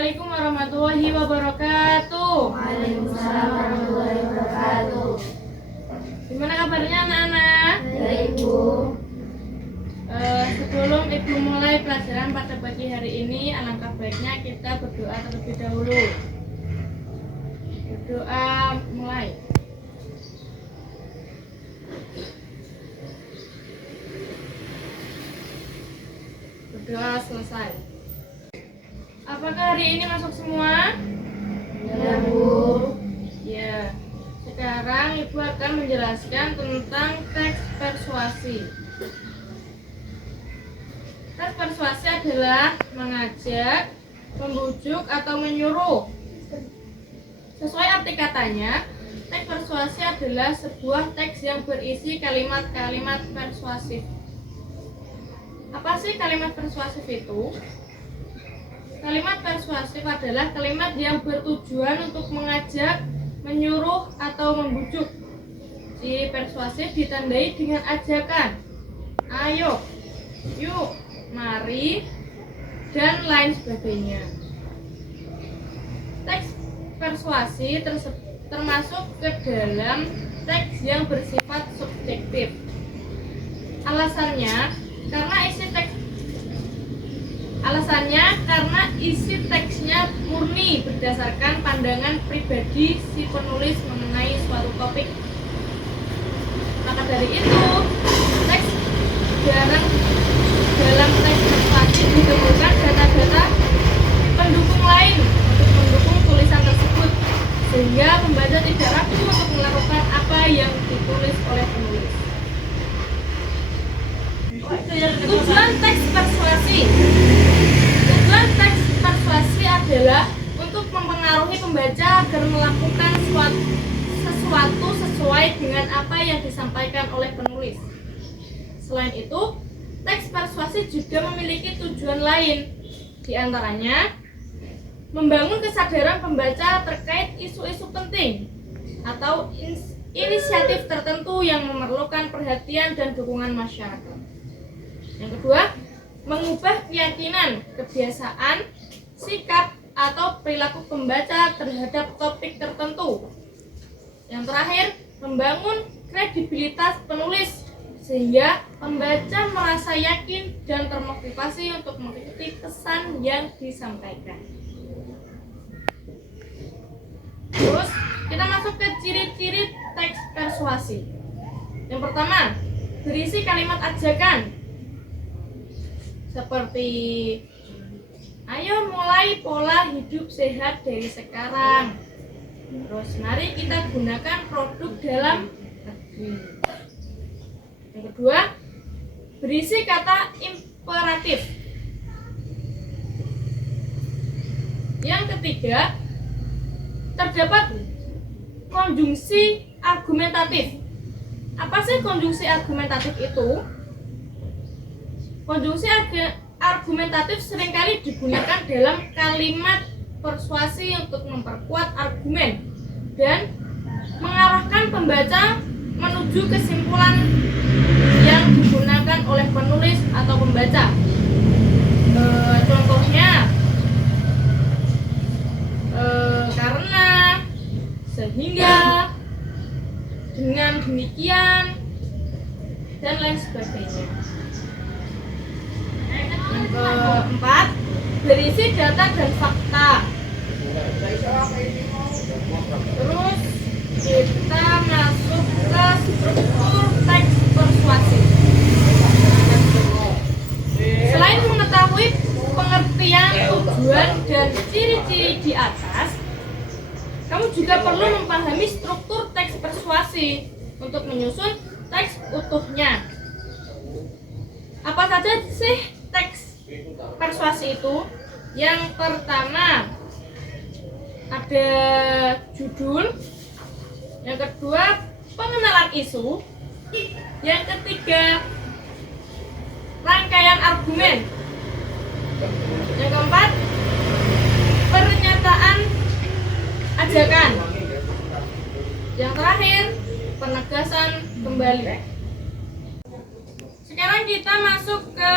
Assalamualaikum warahmatullahi wabarakatuh. Waalaikumsalam warahmatullahi wabarakatuh. Gimana kabarnya anak-anak? Baik, Bu. Sebelum Ibu mulai pelajaran pada pagi hari ini, alangkah baiknya kita berdoa terlebih dahulu. Berdoa mulai. Berdoa selesai. Apakah hari ini masuk semua? Ya, Bu. Ya. Sekarang Ibu akan menjelaskan tentang teks persuasi. Teks persuasi adalah mengajak, membujuk, atau menyuruh. Sesuai arti katanya, teks persuasi adalah sebuah teks yang berisi kalimat-kalimat persuasif. Apa sih kalimat persuasif itu? Kalimat persuasif adalah kalimat yang bertujuan untuk mengajak, menyuruh, atau membujuk. Si persuasif ditandai dengan ajakan, ayo, yuk, mari, dan lain sebagainya. Teks persuasi termasuk ke dalam teks yang bersifat subjektif. Alasannya karena isi teksnya murni berdasarkan pandangan pribadi si penulis mengenai suatu topik. Maka dari itu, dalam teks persuasi ditemukan data-data pendukung lain untuk mendukung tulisan tersebut, sehingga pembaca tidak ragu untuk melakukan apa yang ditulis oleh penulis. Tujuan teks persuasi adalah untuk mempengaruhi pembaca agar melakukan sesuatu sesuai dengan apa yang disampaikan oleh penulis. Selain itu, teks persuasi juga memiliki tujuan lain, di antaranya membangun kesadaran pembaca terkait isu-isu penting atau inisiatif tertentu yang memerlukan perhatian dan dukungan masyarakat. Yang kedua, mengubah keyakinan, kebiasaan, sikap, atau perilaku pembaca terhadap topik tertentu. Yang terakhir, membangun kredibilitas penulis sehingga pembaca merasa yakin dan termotivasi untuk mengikuti pesan yang disampaikan. Terus, kita masuk ke ciri-ciri teks persuasi. Yang pertama, berisi kalimat ajakan seperti ayo mulai pola hidup sehat dari sekarang. Terus mari kita gunakan produk dalam negeri. Yang kedua, berisi kata imperatif. Yang ketiga, terdapat konjungsi argumentatif. Apa sih konjungsi argumentatif itu? Konjungsi argumentatif seringkali digunakan dalam kalimat persuasi untuk memperkuat argumen dan mengarahkan pembaca menuju kesimpulan yang digunakan oleh penulis atau pembaca. Contohnya, karena, sehingga, dengan demikian, dan lain sebagainya. Yang keempat, berisi data dan fakta. Terus kita masuk ke struktur teks persuasi. Selain mengetahui pengertian, tujuan, dan ciri-ciri di atas, kamu juga perlu memahami struktur teks persuasi untuk menyusun teks utuhnya. Apa saja sih teks persuasi itu? Yang pertama ada judul, yang kedua pengenalan isu, yang ketiga rangkaian argumen, yang keempat pernyataan ajakan, yang terakhir penegasan kembali. Sekarang kita masuk ke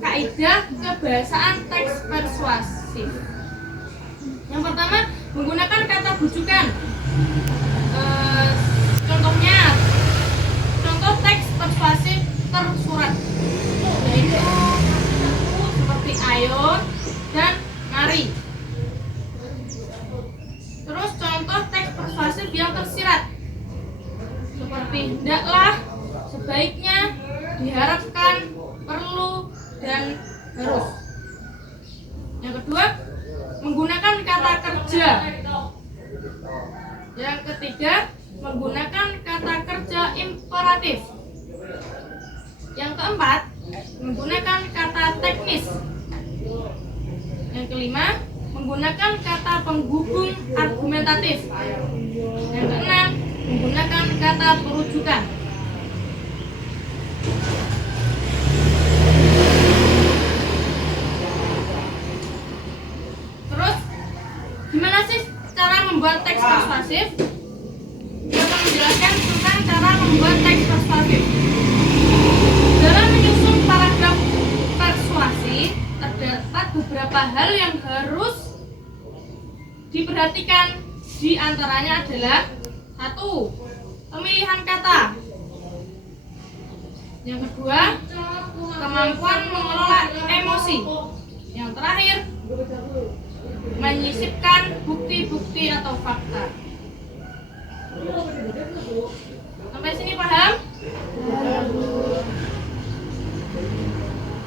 kaidah kebahasaan teks persuasif. pertama, menggunakan kata bujukan. Contohnya, contoh teks persuasif tersurat, yaitu seperti ayo dan mari. Terus contoh teks persuasif yang tersirat, seperti hendaklah, sebaiknya, diharapkan, perlu, dan harus. Yang kedua, menggunakan kata kerja. Yang ketiga, menggunakan kata kerja imperatif. Yang keempat, menggunakan kata teknis. Yang kelima, menggunakan kata penghubung argumentatif. Yang keenam, menggunakan kata perujukan. Terus, gimana sih cara membuat teks persuasif? Dia akan menjelaskan tentang cara membuat teks persuasif. Dalam menyusun paragraf persuasi, terdapat beberapa hal yang harus diperhatikan. Di antaranya adalah: 1. Pemilihan kata. Yang kedua, kemampuan mengelola emosi. Yang terakhir, menyisipkan bukti-bukti atau fakta. Sampai sini paham?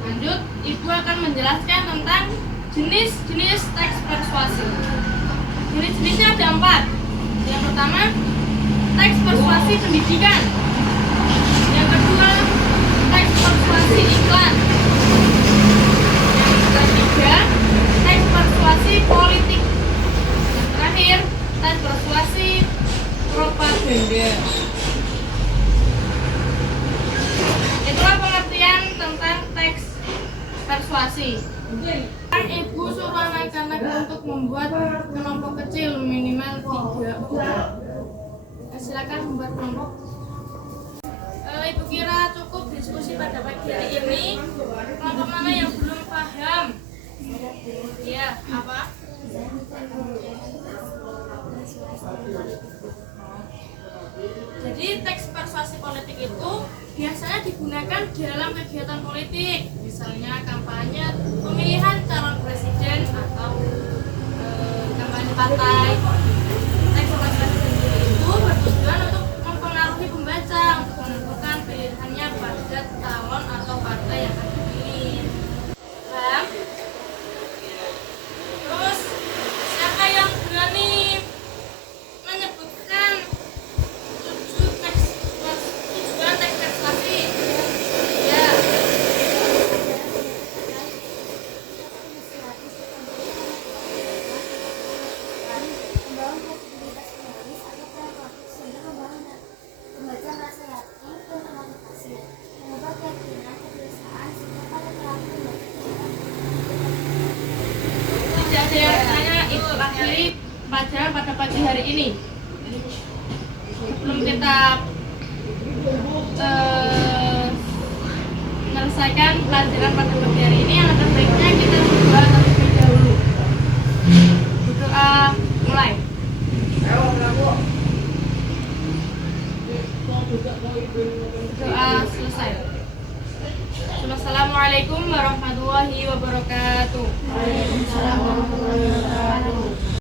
Lanjut, Ibu akan menjelaskan tentang jenis-jenis teks persuasi. Jenis-jenisnya ada 4. Yang pertama, teks persuasi pendidikan. Yang kedua, teks persuasi iklan. Yang ketiga, teks persuasi politik. Yang terakhir, teks persuasi propaganda. Itulah pengertian tentang teks persuasi. Ibu suruh anak-anak untuk membuat kelompok kecil minimal 3 orang. Silakan membuat kelompok. Ibu kira cukup diskusi pada pagi hari ini. Kelompok mana yang belum paham? Ya, apa? Jadi teks persuasi politik itu biasanya digunakan dalam kegiatan politik, misalnya kampanye pemilihan calon presiden atau kampanye partai. Teks persuasi sendiri itu bertujuan untuk mempengaruhi pembaca untuk menentukan pilihannya pada calon atau partai yang akan dipilih. Paham? Terus siapa yang berani menyebutkan tujuan teks persuasi? Ya. Tidak ada yang tanya, Ibu akhiri pelajaran pada pagi hari ini. Sebelum kita menyelesaikan pelajaran pada pagi hari ini, yang terbaiknya kita berdoa terlebih dahulu. Berdoa mulai. Doa selesai. Assalamualaikum warahmatullahi wabarakatuh. Waalaikumsalam warahmatullahi